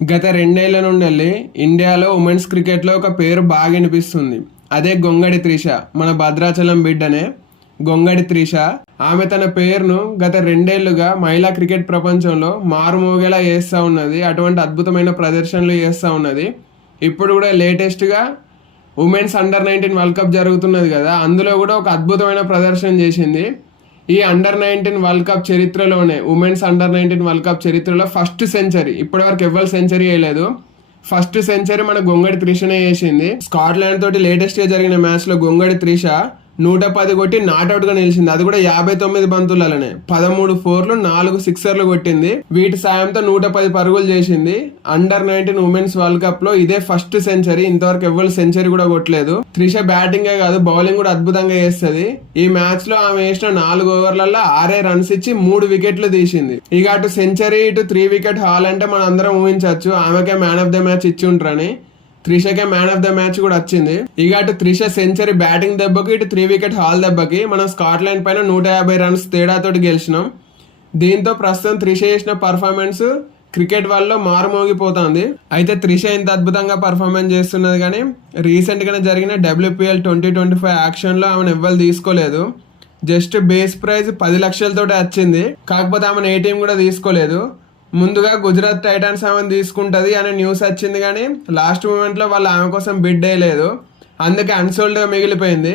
గత రెండేళ్ళ నుండి ఇండియాలో ఉమెన్స్ క్రికెట్లో ఒక పేరు బాగా వినిపిస్తుంది. అదే గొంగడి త్రిష మన భద్రాచలం బిడ్డనే. గొంగడి త్రిష ఆమె తన పేరును గత రెండేళ్ళుగా మహిళా క్రికెట్ ప్రపంచంలో మారుమోగేలా చేస్తూ ఉన్నది అటువంటి అద్భుతమైన ప్రదర్శనలు చేస్తూ ఉన్నది. ఇప్పుడు కూడా లేటెస్ట్గా women's under nineteen world cup జరుగుతున్నది కదా అందులో కూడా ఒక అద్భుతమైన ప్రదర్శన చేసింది. ఈ అండర్ నైన్టీన్ వరల్డ్ కప్ చరిత్రలోనే women's under nineteen world cup చరిత్రలో ఫస్ట్ సెంచరీ ఇప్పటివరకు ఎవ్వరు సెంచరీ వేయలేదు. ఫస్ట్ సెంచరీ మన గొంగడి త్రిషనే చేసింది స్కాట్లాండ్ తోటి లేటెస్ట్గా జరిగిన మ్యాచ్లో గొంగడి త్రిష నూట పది కొట్టి నాట్అవుట్ నిలిచింది. అది కూడా యాభై తొమ్మిది బంతులనే పదమూడు ఫోర్లు నాలుగు సిక్సర్లు కొట్టింది. వీటి సాయంతో నూట పది పరుగులు చేసింది. అండర్ నైన్టీన్ ఉమెన్స్ వరల్డ్ కప్లో ఇదే ఫస్ట్ సెంచరీ ఇంతవరకు ఎవ్వరు సెంచరీ కూడా కొట్టలేదు. త్రిష బ్యాటింగే కాదు బౌలింగ్ కూడా అద్భుతంగా చేస్తుంది. ఈ మ్యాచ్లో ఆమె వేసిన నాలుగు ఓవర్లలో ఆరే రన్స్ ఇచ్చి మూడు వికెట్లు తీసింది. ఇక అటు సెంచరీ ఇటు త్రీ వికెట్ హాల్ అంటే మనం అందరం ఊహించవచ్చు. ఆమెకే మ్యాన్ ఆఫ్ ద మ్యాచ్ ఇచ్చి ఉంటారని. త్రిషకే మ్యాన్ ఆఫ్ ద మ్యాచ్ కూడా వచ్చింది. ఇక అటు త్రిష సెంచరీ బ్యాటింగ్ దెబ్బకి ఇటు త్రీ వికెట్ హాల్ దెబ్బకి మనం స్కాట్లాండ్ పైన నూట యాభై రన్స్ తేడాతోటి గెలిచినాం. దీంతో ప్రస్తుతం త్రిష చేసిన పర్ఫార్మెన్స్ క్రికెట్ వల్ల మారుమోగిపోతుంది. అయితే త్రిష ఇంత అద్భుతంగా పర్ఫార్మెన్స్ చేస్తున్నది కానీ రీసెంట్గా జరిగిన డబ్ల్యూపీఎల్ ట్వంటీ ట్వంటీ ఫైవ్ యాక్షన్లో ఆమెను ఎవ్వరు తీసుకోలేదు. జస్ట్ బేస్ ప్రైజ్ పది లక్షలతోటి వచ్చింది. కాకపోతే ఆమెను ఏ టీం కూడా తీసుకోలేదు. ముందుగా గుజరాత్ టైటాన్స్ ఆమెను తీసుకుంటుంది అనే న్యూస్ వచ్చింది కానీ లాస్ట్ మూమెంట్లో వాళ్ళు ఆమె కోసం బిడ్ వేయలేదు. అందుకే అన్సోల్డ్గా మిగిలిపోయింది.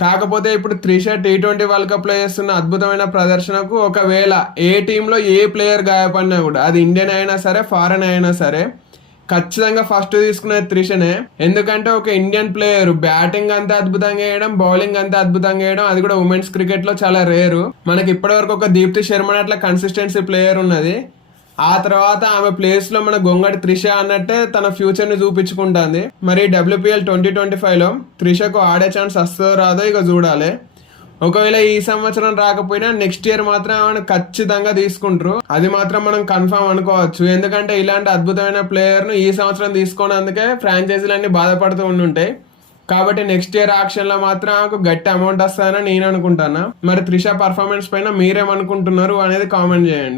కాకపోతే ఇప్పుడు త్రిష టీ ట్వంటీ వరల్డ్ కప్లో చేస్తున్న అద్భుతమైన ప్రదర్శనకు ఒకవేళ ఏ టీంలో ఏ ప్లేయర్ గాయపడినా కూడా అది ఇండియన్ అయినా సరే ఫారెన్ అయినా సరే ఖచ్చితంగా ఫస్ట్ తీసుకునే త్రిషనే. ఎందుకంటే ఒక ఇండియన్ ప్లేయర్ బ్యాటింగ్ అంతా అద్భుతంగా వేయడం బౌలింగ్ అంతా అద్భుతంగా వేయడం అది కూడా ఉమెన్స్ క్రికెట్లో చాలా రేరు మనకి ఇప్పటివరకు ఒక దీప్తి శర్మ అట్లా కన్సిస్టెన్సీ ప్లేయర్ ఉన్నది. ఆ తర్వాత ఆమె ప్లేస్లో మన గొంగడి త్రిష అన్నట్టే తన ఫ్యూచర్ని చూపించుకుంటుంది. మరి డబ్ల్యూపీఎల్ ట్వంటీ ట్వంటీ ఫైవ్లో త్రిషకు ఆడే ఛాన్స్ వస్తుందో రాదో ఇక చూడాలి. ఒకవేళ ఈ సంవత్సరం రాకపోయినా నెక్స్ట్ ఇయర్ మాత్రం ఆమెను ఖచ్చితంగా తీసుకుంటారు. అది మాత్రం మనం కన్ఫర్మ్ అనుకోవచ్చు. ఎందుకంటే ఇలాంటి అద్భుతమైన ప్లేయర్ను ఈ సంవత్సరం తీసుకున్నందుకే ఫ్రాంచైజీలన్నీ బాధపడుతూ ఉండుంటాయి. కాబట్టి నెక్స్ట్ ఇయర్ ఆక్షన్లో మాత్రం ఆమెకు గట్టి అమౌంట్ వస్తుందని నేను అనుకుంటాను. మరి త్రిష పర్ఫార్మెన్స్ పైన మీరేమనుకుంటున్నారు అనేది కామెంట్ చేయండి.